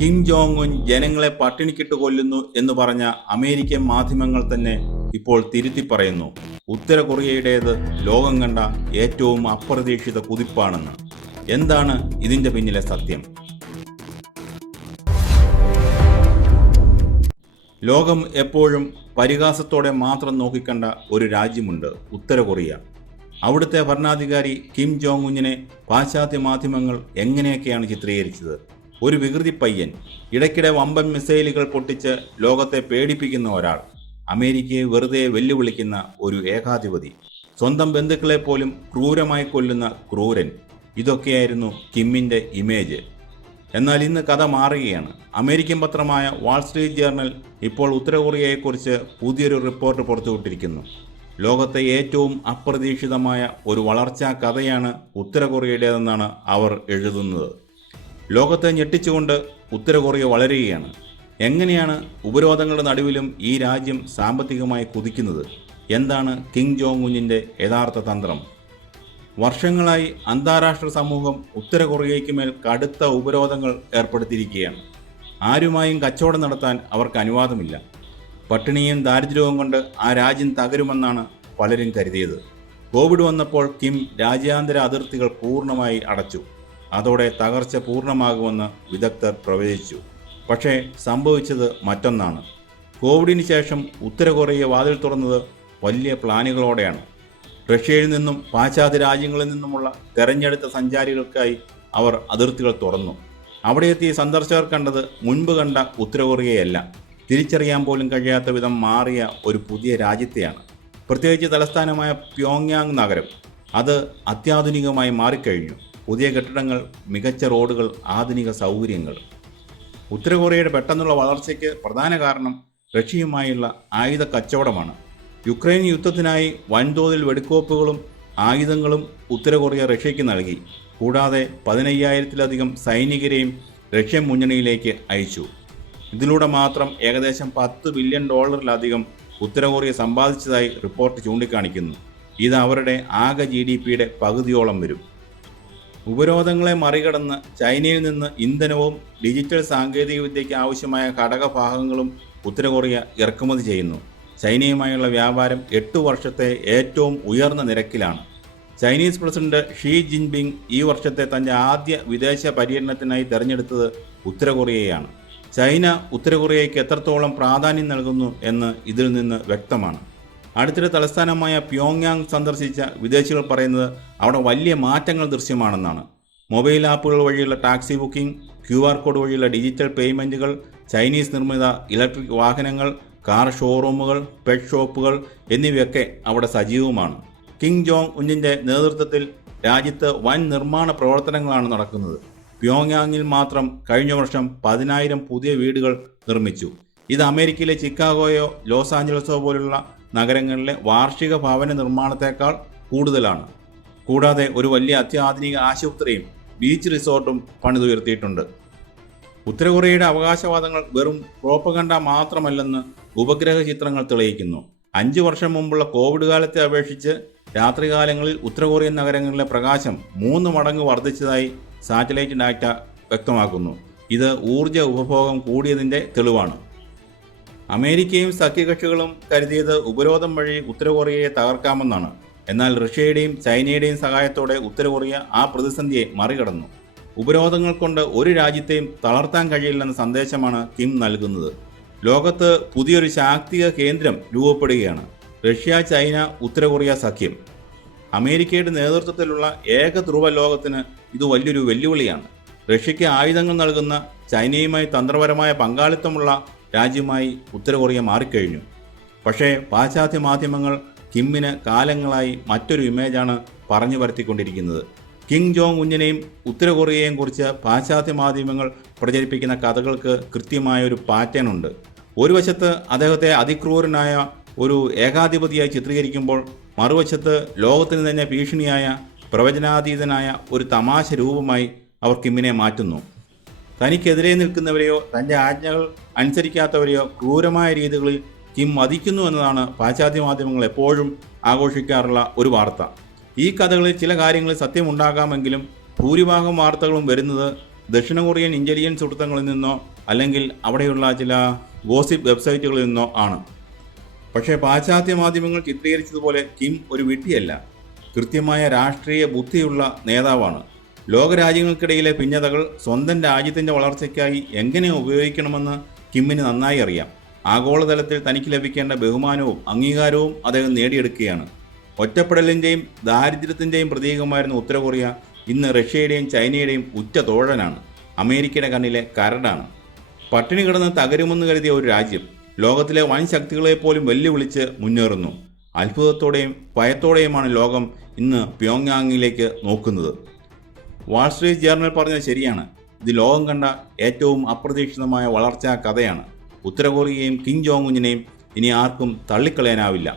Kim Jong Un ജനങ്ങളെ പട്ടിണിക്കിട്ട് കൊല്ലുന്നു എന്ന് പറഞ്ഞ അമേരിക്കൻ മാധ്യമങ്ങൾ തന്നെ ഇപ്പോൾ തിരുത്തി പറയുന്നു ഉത്തര കൊറിയയുടേത് ലോകം കണ്ട ഏറ്റവും അപ്രതീക്ഷിത കുതിപ്പാണെന്ന്. എന്താണ് ഇതിന്റെ പിന്നിലെ സത്യം? ലോകം എപ്പോഴും പരിഹാസത്തോടെ മാത്രം നോക്കിക്കണ്ട ഒരു രാജ്യമുണ്ട്, ഉത്തര കൊറിയ. അവിടുത്തെ ഭരണാധികാരി കിം ജോങ് ഉന്നിനെ പാശ്ചാത്യ മാധ്യമങ്ങൾ എങ്ങനെയൊക്കെയാണ് ചിത്രീകരിച്ചത്? ഒരു വികൃതി പയ്യൻ, ഇടയ്ക്കിടെ വമ്പൻ മിസൈലുകൾ പൊട്ടിച്ച് ലോകത്തെ പേടിപ്പിക്കുന്ന ഒരാൾ, അമേരിക്കയെ വെറുതെ വെല്ലുവിളിക്കുന്ന ഒരു ഏകാധിപതി, സ്വന്തം ബന്ധുക്കളെ പോലും ക്രൂരമായി കൊല്ലുന്ന ക്രൂരൻ. ഇതൊക്കെയായിരുന്നു കിമ്മിൻ്റെ ഇമേജ്. എന്നാൽ ഇന്ന് കഥ മാറുകയാണ്. അമേരിക്കൻ പത്രമായ വാൾസ്ട്രീറ്റ് ജേർണൽ ഇപ്പോൾ ഉത്തര കൊറിയയെക്കുറിച്ച് പുതിയൊരു റിപ്പോർട്ട് പുറത്തുവിട്ടിരിക്കുന്നു. ലോകത്തെ ഏറ്റവും അപ്രതീക്ഷിതമായ ഒരു വളർച്ചാ കഥയാണ് ഉത്തര കൊറിയയുടേതെന്നാണ് അവർ എഴുതുന്നത്. ലോകത്തെ ഞെട്ടിച്ചുകൊണ്ട് ഉത്തര കൊറിയ വളരുകയാണ്. എങ്ങനെയാണ് ഉപരോധങ്ങളുടെ നടുവിലും ഈ രാജ്യം സാമ്പത്തികമായി കുതിക്കുന്നത്? എന്താണ് കിം ജോങ് ഉന്നിൻ്റെ യഥാർത്ഥ തന്ത്രം? വർഷങ്ങളായി അന്താരാഷ്ട്ര സമൂഹം ഉത്തര കൊറിയയ്ക്ക് മേൽ കടുത്ത ഉപരോധങ്ങൾ ഏർപ്പെടുത്തിയിരിക്കുകയാണ്. ആരുമായും കച്ചവടം നടത്താൻ അവർക്ക് അനുവാദമില്ല. പട്ടിണിയും ദാരിദ്ര്യവും കൊണ്ട് ആ രാജ്യം തകരുമെന്നാണ് പലരും കരുതിയത്. കോവിഡ് വന്നപ്പോൾ കിം രാജ്യാന്തര അതിർത്തികൾ പൂർണ്ണമായി അടച്ചു. അതോടെ തകർച്ച പൂർണ്ണമാകുമെന്ന് വിദഗ്ധർ പ്രവചിച്ചു. പക്ഷേ സംഭവിച്ചത് മറ്റൊന്നാണ്. കോവിഡിന് ശേഷം ഉത്തര കൊറിയ വാതിൽ തുറന്നത് വലിയ പ്ലാനുകളോടെയാണ്. റഷ്യയിൽ നിന്നും പാശ്ചാത്യ രാജ്യങ്ങളിൽ നിന്നുമുള്ള തെരഞ്ഞെടുത്ത സഞ്ചാരികൾക്കായി അവർ അതിർത്തികൾ തുറന്നു. അവിടെ എത്തിയ സന്ദർശകർ കണ്ടത് മുൻപ് കണ്ട ഉത്തര കൊറിയയല്ല, തിരിച്ചറിയാൻ പോലും കഴിയാത്ത വിധം മാറിയ ഒരു പുതിയ രാജ്യത്തെയാണ്. പ്രത്യേകിച്ച് തലസ്ഥാനമായ പ്യോങ്യാങ് നഗരം, അത് അത്യാധുനികമായി മാറിക്കഴിഞ്ഞു. പുതിയ കെട്ടിടങ്ങൾ, മികച്ച റോഡുകൾ, ആധുനിക സൗകര്യങ്ങൾ. ഉത്തര കൊറിയയുടെ പെട്ടെന്നുള്ള വളർച്ചയ്ക്ക് പ്രധാന കാരണം റഷ്യയുമായുള്ള ആയുധ കച്ചവടമാണ്. യുക്രൈൻ യുദ്ധത്തിനായി വൻതോതിൽ വെടിക്കോപ്പുകളും ആയുധങ്ങളും ഉത്തര കൊറിയ റഷ്യയ്ക്ക് നൽകി. കൂടാതെ 15,000-ലധികം സൈനികരെയും റഷ്യൻ മുന്നണിയിലേക്ക് അയച്ചു. ഇതിലൂടെ മാത്രം ഏകദേശം $10 ബില്യൺ ഉത്തര കൊറിയ സമ്പാദിച്ചതായി റിപ്പോർട്ട് ചൂണ്ടിക്കാണിക്കുന്നു. ഇത് അവരുടെ ആകെ GDPയുടെ പകുതിയോളം വരും. ഉപരോധങ്ങളെ മറികടന്ന് ചൈനയിൽ നിന്ന് ഇന്ധനവും ഡിജിറ്റൽ സാങ്കേതികവിദ്യയ്ക്ക് ആവശ്യമായ ഘടകഭാഗങ്ങളും ഉത്തര കൊറിയ ഇറക്കുമതി ചെയ്യുന്നു. ചൈനയുമായുള്ള വ്യാപാരം 8 വർഷത്തെ ഏറ്റവും ഉയർന്ന നിരക്കിലാണ്. ചൈനീസ് പ്രസിഡന്റ് ഷീ ജിൻപിങ് ഈ വർഷത്തെ തൻ്റെ ആദ്യ വിദേശ പര്യടനത്തിനായി തിരഞ്ഞെടുത്തത് ഉത്തര കൊറിയയാണ്. ചൈന ഉത്തര കൊറിയയ്ക്ക് എത്രത്തോളം പ്രാധാന്യം നൽകുന്നു എന്ന് ഇതിൽ നിന്ന് വ്യക്തമാണ്. അടുത്തിടെ തലസ്ഥാനമായ പ്യോങ്യാങ് സന്ദർശിച്ച വിദേശികൾ പറയുന്നത് അവിടെ വലിയ മാറ്റങ്ങൾ ദൃശ്യമാണെന്നാണ്. മൊബൈൽ ആപ്പുകൾ വഴിയുള്ള ടാക്സി ബുക്കിംഗ്, QR കോഡ് വഴിയുള്ള ഡിജിറ്റൽ പേയ്മെൻറ്റുകൾ, ചൈനീസ് നിർമ്മിത ഇലക്ട്രിക് വാഹനങ്ങൾ, കാർ ഷോറൂമുകൾ, പെറ്റ് ഷോപ്പുകൾ എന്നിവയൊക്കെ അവിടെ സജീവമാണ്. കിം ജോങ് ഉന്നിൻ്റെ നേതൃത്വത്തിൽ രാജ്യത്ത് വൻ നിർമ്മാണ പ്രവർത്തനങ്ങളാണ് നടക്കുന്നത്. പ്യോങ്യാങ്ങിൽ മാത്രം കഴിഞ്ഞ വർഷം 10,000 പുതിയ വീടുകൾ നിർമ്മിച്ചു. ഇത് അമേരിക്കയിലെ ചിക്കാഗോയോ ലോസ് ആഞ്ചലസോ പോലുള്ള നഗരങ്ങളിലെ വാർഷിക ഭവന നിർമ്മാണത്തേക്കാൾ കൂടുതലാണ്. കൂടാതെ ഒരു വലിയ അത്യാധുനിക ആശുപത്രിയും ബീച്ച് റിസോർട്ടും പണിതുയർത്തിയിട്ടുണ്ട്. ഉത്തര കൊറിയയുടെ അവകാശവാദങ്ങൾ വെറും പ്രോപ്പഗണ്ട മാത്രമല്ലെന്ന് ഉപഗ്രഹ ചിത്രങ്ങൾ തെളിയിക്കുന്നു. 5 വർഷം മുമ്പുള്ള കോവിഡ് കാലത്തെ അപേക്ഷിച്ച് രാത്രികാലങ്ങളിൽ ഉത്തര കൊറിയൻ നഗരങ്ങളിലെ പ്രകാശം 3 മടങ്ങ് വർദ്ധിച്ചതായി സാറ്റലൈറ്റ് ഡാറ്റ വ്യക്തമാക്കുന്നു. ഇത് ഊർജ്ജ ഉപഭോഗം കൂടിയതിൻ്റെ തെളിവാണ്. അമേരിക്കയും സഖ്യകക്ഷികളും കരുതിയത് ഉപരോധം വഴി ഉത്തര കൊറിയയെ തകർക്കാമെന്നാണ്. എന്നാൽ റഷ്യയുടെയും ചൈനയുടെയും സഹായത്തോടെ ഉത്തര കൊറിയ ആ പ്രതിസന്ധിയെ മറികടന്നു. ഉപരോധങ്ങൾ കൊണ്ട് ഒരു രാജ്യത്തെയും തളർത്താൻ കഴിയില്ലെന്ന സന്ദേശമാണ് കിം നൽകുന്നത്. ലോകത്ത് പുതിയൊരു ശാക്തിക കേന്ദ്രം രൂപപ്പെടുകയാണ്. റഷ്യ, ചൈന, ഉത്തര കൊറിയ സഖ്യം. അമേരിക്കയുടെ നേതൃത്വത്തിലുള്ള ഏക ധ്രുവ ലോകത്തിന് ഇത് വലിയൊരു വെല്ലുവിളിയാണ്. റഷ്യയ്ക്ക് ആയുധങ്ങൾ നൽകുന്ന, ചൈനയുമായി തന്ത്രപരമായ പങ്കാളിത്തമുള്ള രാജ്യമായി ഉത്തര കൊറിയ മാറിക്കഴിഞ്ഞു. പക്ഷേ പാശ്ചാത്യ മാധ്യമങ്ങൾ കിമ്മിന് കാലങ്ങളായി മറ്റൊരു ഇമേജാണ് പറഞ്ഞു വരുത്തിക്കൊണ്ടിരിക്കുന്നത്. കിം ജോങ് ഉന്നിനെയും ഉത്തര കൊറിയയെയും കുറിച്ച് പാശ്ചാത്യ മാധ്യമങ്ങൾ പ്രചരിപ്പിക്കുന്ന കഥകൾക്ക് കൃത്യമായ ഒരു പാറ്റേൺ ഉണ്ട്. ഒരു വശത്ത് അദ്ദേഹത്തെ അതിക്രൂരനായ ഒരു ഏകാധിപതിയായി ചിത്രീകരിക്കുമ്പോൾ മറുവശത്ത് ലോകത്തിന് തന്നെ ഭീഷണിയായ പ്രവചനാതീതനായ ഒരു തമാശ രൂപമായി അവർ കിമ്മിനെ മാറ്റുന്നു. തനിക്കെതിരെ നിൽക്കുന്നവരെയോ തൻ്റെ ആജ്ഞകൾ അനുസരിക്കാത്തവരെയോ ക്രൂരമായ രീതികളിൽ കിം വധിക്കുന്നു എന്നതാണ് പാശ്ചാത്യ മാധ്യമങ്ങൾ എപ്പോഴും ആഘോഷിക്കാറുള്ള ഒരു വാർത്ത. ഈ കഥകളിൽ ചില കാര്യങ്ങളിൽ സത്യമുണ്ടാകാമെങ്കിലും ഭൂരിഭാഗം വാർത്തകളും വരുന്നത് ദക്ഷിണ കൊറിയൻ ഇൻ്റലിജൻസ് വൃത്തങ്ങളിൽ നിന്നോ അല്ലെങ്കിൽ അവിടെയുള്ള ചില ഗോസിപ്പ് വെബ്സൈറ്റുകളിൽ നിന്നോ ആണ്. പക്ഷേ പാശ്ചാത്യ മാധ്യമങ്ങൾ ചിത്രീകരിച്ചതുപോലെ കിം ഒരു വിഡ്ഢിയല്ല. കൃത്യമായ രാഷ്ട്രീയ ബുദ്ധിയുള്ള നേതാവാണ്. ലോകരാജ്യങ്ങൾക്കിടയിലെ ഭിന്നതകൾ സ്വന്തം രാജ്യത്തിൻ്റെ വളർച്ചയ്ക്കായി എങ്ങനെ ഉപയോഗിക്കണമെന്ന് കിമ്മിന് നന്നായി അറിയാം. ആഗോളതലത്തിൽ തനിക്ക് ലഭിക്കേണ്ട ബഹുമാനവും അംഗീകാരവും അദ്ദേഹം നേടിയെടുക്കുകയാണ്. ഒറ്റപ്പെടലിൻ്റെയും ദാരിദ്ര്യത്തിൻ്റെയും പ്രതീകമായിരുന്ന ഉത്തര കൊറിയ ഇന്ന് റഷ്യയുടെയും ചൈനയുടെയും ഉറ്റ തോഴനാണ്. അമേരിക്കയുടെ കണ്ണിലെ കരടാണ്. പട്ടിണി കിടന്ന് തകരുമെന്ന് കരുതിയ ഒരു രാജ്യം ലോകത്തിലെ വൻ ശക്തികളെപ്പോലും വെല്ലുവിളിച്ച് മുന്നേറുന്നു. അത്ഭുതത്തോടെയും ഭയത്തോടെയുമാണ് ലോകം ഇന്ന് പ്യോങ്യാങ്ങിലേക്ക് നോക്കുന്നത്. വാൾസ്ട്രീറ്റ് ജേർണൽ പറഞ്ഞത് ശരിയാണ്. ഇത് ലോകം കണ്ട ഏറ്റവും അപ്രതീക്ഷിതമായ വളർച്ചാ കഥയാണ്. ഉത്തര കൊറിയയും കിം ജോങ് ഉന്നിനെയും ഇനി ആർക്കും തള്ളിക്കളയാനാവില്ല.